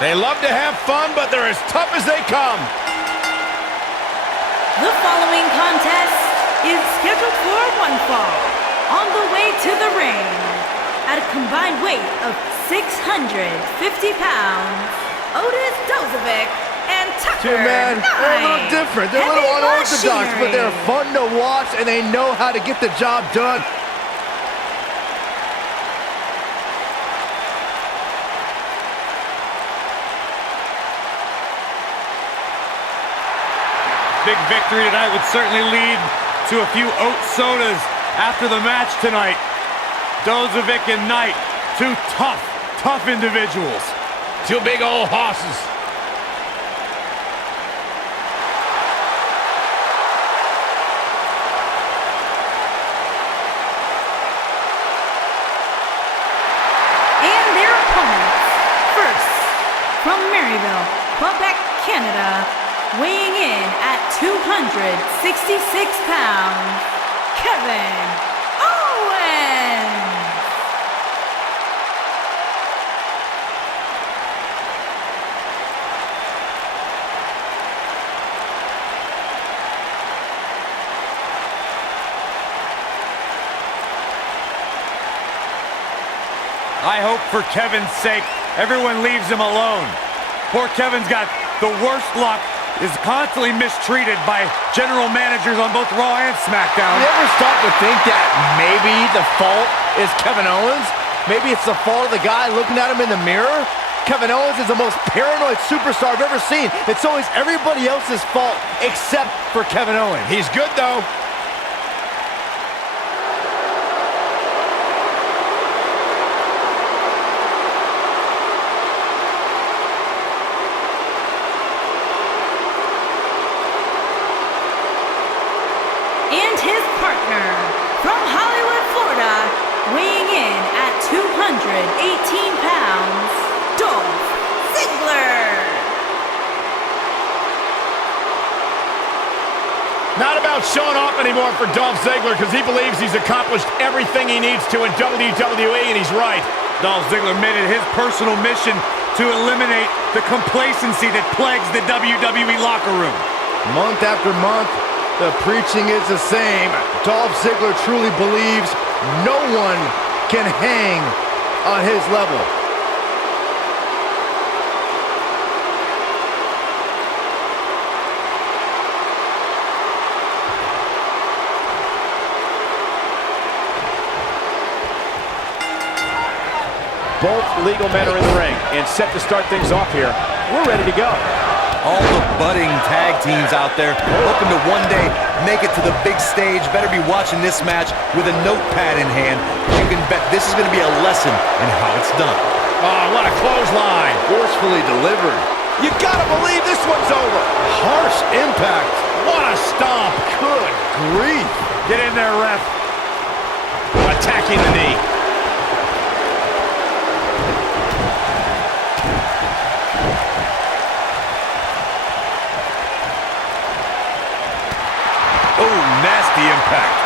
They love to have fun, but they're as tough as they come. The following contest is scheduled for one fall. On the way to the ring, at a combined weight of 650 pounds, Otis Tucker and Tucker. Man, they're a little different. They're a little unorthodox, but they're fun to watch, and they know how to get the job done. Big victory tonight would certainly lead to a few oat sodas after the match tonight. Dozovic and Knight, two tough individuals. Two big old hosses. And their opponents, first, from Maryville, Quebec, Canada, weighing in at 266 pounds, Kevin Owens. I hope for Kevin's sake, everyone leaves him alone. Poor Kevin's got the worst luck, is constantly mistreated by general managers on both Raw and SmackDown. You ever stop to think that maybe the fault is Kevin Owens? Maybe it's the fault of the guy looking at him in the mirror? Kevin Owens is the most paranoid superstar I've ever seen. It's always everybody else's fault except for Kevin Owens. He's good, though. And his partner, from Hollywood, Florida, weighing in at 218 pounds, Dolph Ziggler. Not about showing off anymore for Dolph Ziggler because he believes he's accomplished everything he needs to in WWE, and he's right. Dolph Ziggler made it his personal mission to eliminate the complacency that plagues the WWE locker room. Month after month, the preaching is the same. Dolph Ziggler truly believes no one can hang on his level. Both legal men are in the ring and set to start things off here. We're ready to go. All the budding tag teams out there hoping to one day make it to the big stage better be watching this match with a notepad in hand. You can bet this is going to be a lesson in how it's done. Oh, what a clothesline. Forcefully delivered. You gotta believe this one's over. Harsh impact. What a stomp. Good grief. Get in there, ref. Attacking the knee. Oh, nasty impact.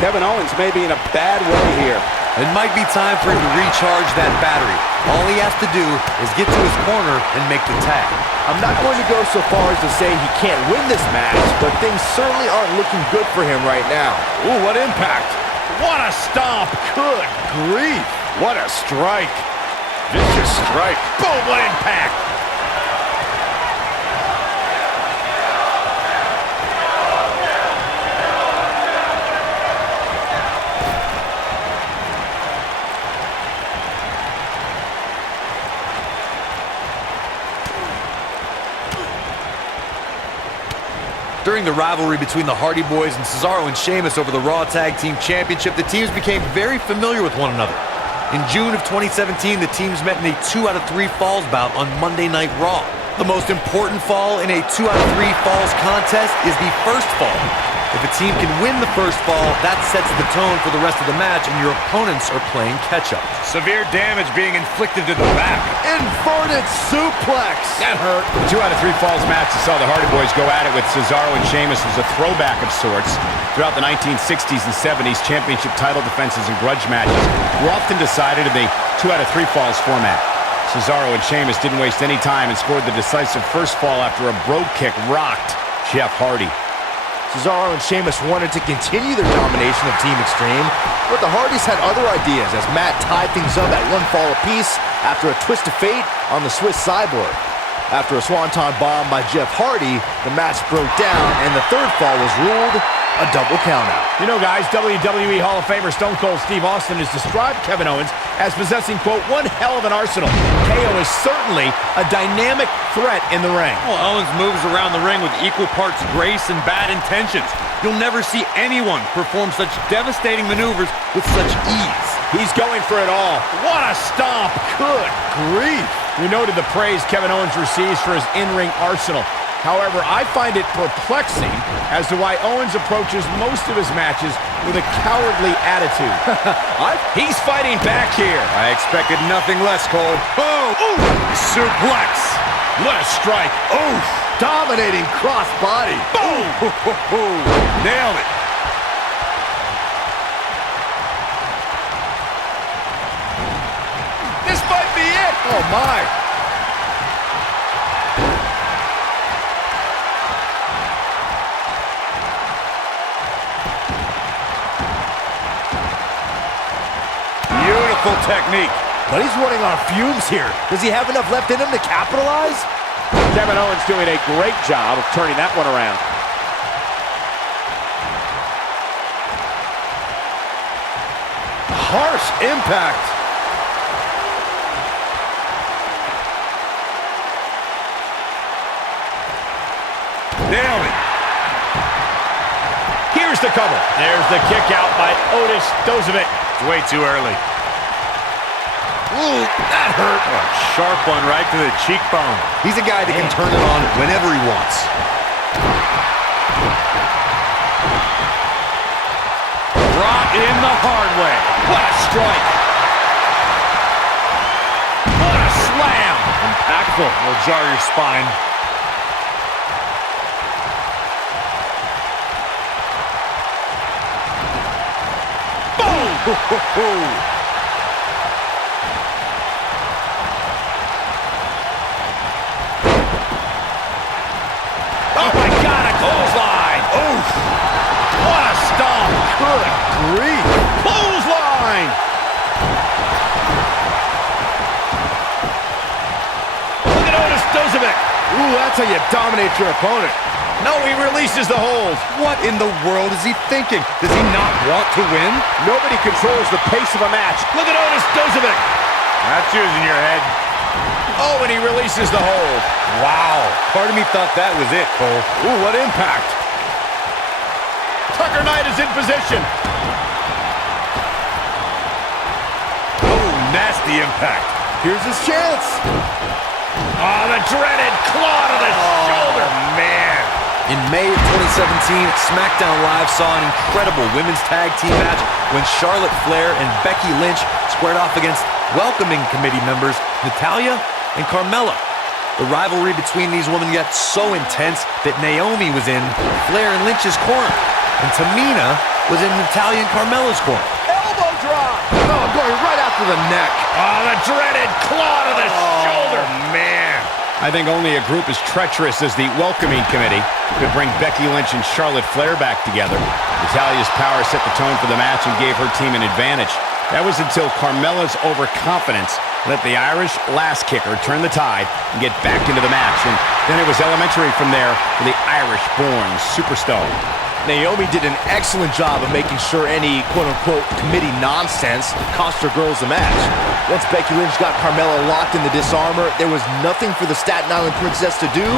Kevin Owens may be in a bad way here. It might be time for him to recharge that battery. All he has to do is get to his corner and make the tag. I'm not going to go so far as to say he can't win this match, but things certainly aren't looking good for him right now. Ooh, what impact. What a stomp. Good grief. What a strike. Vicious strike. Boom, what impact. During the rivalry between the Hardy Boys and Cesaro and Sheamus over the Raw Tag Team Championship, the teams became very familiar with one another. In June of 2017, the teams met in a 2 out of 3 falls bout on Monday Night Raw. The most important fall in a 2 out of 3 falls contest is the first fall. If a team can win the first fall, that sets the tone for the rest of the match, and your opponents are playing catch-up. Severe damage being inflicted to the back. Inverted suplex. That hurt. The 2 out of 3 falls match that saw the Hardy Boys go at it with Cesaro and Sheamus was a throwback of sorts. Throughout the 1960s and 70s, championship title defenses and grudge matches were often decided in the 2 out of 3 falls format. Cesaro and Sheamus didn't waste any time and scored the decisive first fall after a brogue kick rocked Jeff Hardy. Cesaro and Sheamus wanted to continue their domination of Team Extreme, but the Hardys had other ideas as Matt tied things up at one fall apiece after a twist of fate on the Swiss Cyborg. After a swanton bomb by Jeff Hardy, the match broke down and the third fall was ruled a double countout. You know, guys, WWE Hall of Famer Stone Cold Steve Austin has described Kevin Owens as possessing, quote, one hell of an arsenal. KO is certainly a dynamic threat in the ring. Well, Owens moves around the ring with equal parts grace and bad intentions. You'll never see anyone perform such devastating maneuvers with such ease. He's going for it all. What a stomp. Good grief. We noted the praise Kevin Owens receives for his in-ring arsenal. However, I find it perplexing as to why Owens approaches most of his matches with a cowardly attitude. He's fighting back here. I expected nothing less, Cole. Boom! Ooh! Suplex! What a strike. Oh, dominating cross-body. Boom! Nailed it. This might be it. Oh, my. Beautiful technique. But he's running on fumes here. Does he have enough left in him to capitalize? Kevin Owens doing a great job of turning that one around. Harsh impact. Nailed it. Here's the cover. There's the kick out by Otis Tucker. It's way too early. Ooh, that hurt. A sharp one right to the cheekbone. He's a guy that can turn it on whenever he wants. Brought in the hard way. What a strike. What a slam. Impactful. Will jar your spine. Boom! Oh my God, a clothesline! Oof! What a stomp! Good grief. Clothesline! Look at Otis Tucker. Ooh, that's how you dominate your opponent. No, he releases the hold. What in the world is he thinking? Does he not want to win? Nobody controls the pace of a match. Look at Otis Tucker. That's using your head. Oh, and he releases the hold. Wow. Part of me thought that was it, Cole. Ooh, what impact. Tucker Knight is in position. Oh, nasty impact. Here's his chance. Oh, the dreaded claw to the shoulder. Man. In May of 2017, SmackDown Live saw an incredible women's tag team match when Charlotte Flair and Becky Lynch squared off against welcoming committee members Natalya and Carmella. The rivalry between these women got so intense that Naomi was in Flair and Lynch's corner, and Tamina was in Natalya and Carmella's corner. Elbow drop. Oh, going right after the neck. Oh, the dreaded claw to the shoulder. Man. I think only a group as treacherous as the welcoming committee could bring Becky Lynch and Charlotte Flair back together. Natalya's power set the tone for the match and gave her team an advantage. That was until Carmella's overconfidence let the Irish last kicker turn the tide and get back into the match. And then it was elementary from there for the Irish-born superstar. Naomi did an excellent job of making sure any quote-unquote committee nonsense cost her girls the match. Once Becky Lynch got Carmella locked in the disarmor, there was nothing for the Staten Island Princess to do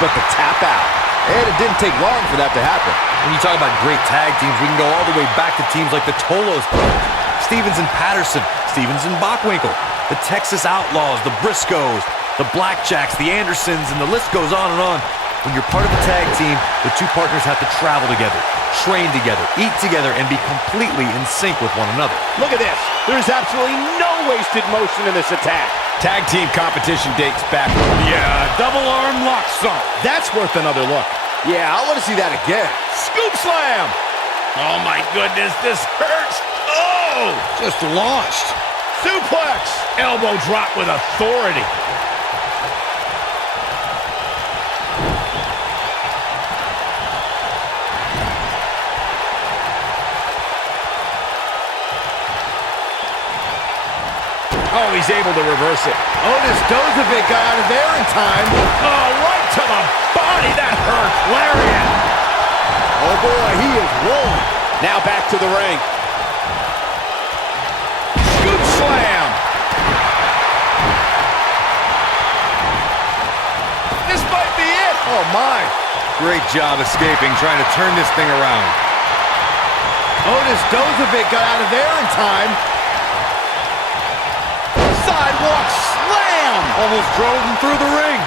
but to tap out. And it didn't take long for that to happen. When you talk about great tag teams, we can go all the way back to teams like the Tolos brothers, Stevens and Patterson, Stevens and Bockwinkel, the Texas Outlaws, the Briscoes, the Blackjacks, the Andersons, and the list goes on and on. When you're part of a tag team, the two partners have to travel together, train together, eat together, and be completely in sync with one another. Look at this. There's absolutely no wasted motion in this attack. Tag team competition dates back. Yeah, double arm lock stomp. That's worth another look. Yeah, I want to see that again. Scoop slam. Oh, my goodness. This hurts. Oh! Just launched. Suplex. Elbow drop with authority. Oh, he's able to reverse it. Otis Tucker got out of there in time. Oh, right to the body. That hurt. Lariat. Oh, boy, he is rolling. Now back to the ring. Scoop slam. This might be it. Oh, my. Great job escaping, trying to turn this thing around. Otis Tucker got out of there in time. Sidewalk slam! Almost drove him through the ring.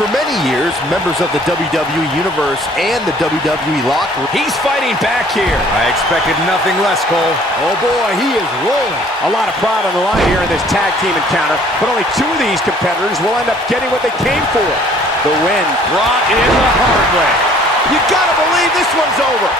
For many years, members of the WWE Universe and the WWE locker room. He's fighting back here. I expected nothing less, Cole. Oh boy, he is rolling. A lot of pride on the line here in this tag team encounter, but only two of these competitors will end up getting what they came for. The win. Brought in the hard way. You gotta believe this one's over.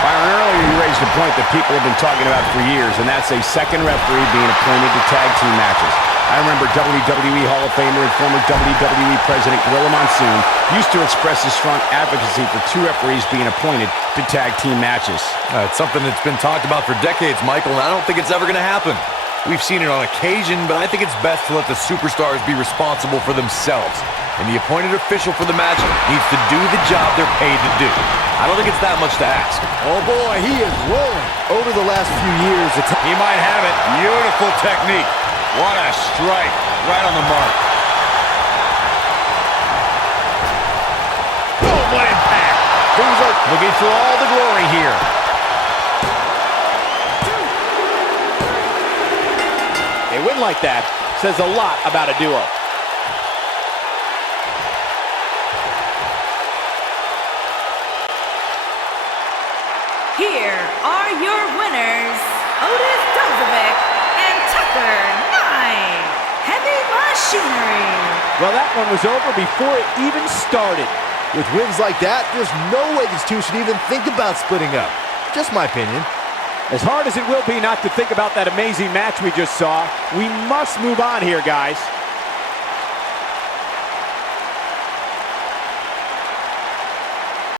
Byron, earlier you raised a point that people have been talking about for years, and that's a second referee being appointed to tag team matches. I remember WWE Hall of Famer and former WWE President Gorilla Monsoon used to express his strong advocacy for two referees being appointed to tag team matches. It's something that's been talked about for decades, Michael, and I don't think it's ever going to happen. We've seen it on occasion, but I think it's best to let the superstars be responsible for themselves. And the appointed official for the match needs to do the job they're paid to do. I don't think it's that much to ask. Oh boy, he is rolling. Over the last few years, He might have it. Beautiful technique. What a strike. Right on the mark. Oh, what impact. Things are looking for all the glory here. A win like that says a lot about a duo. Here are your winners, Otis Tucker and Tucker 9. Heavy Machinery. Well, that one was over before it even started. with wins like that, there's no way these two should even think about splitting up. Just my opinion. As hard as it will be not to think about that amazing match we just saw, we must move on here, guys.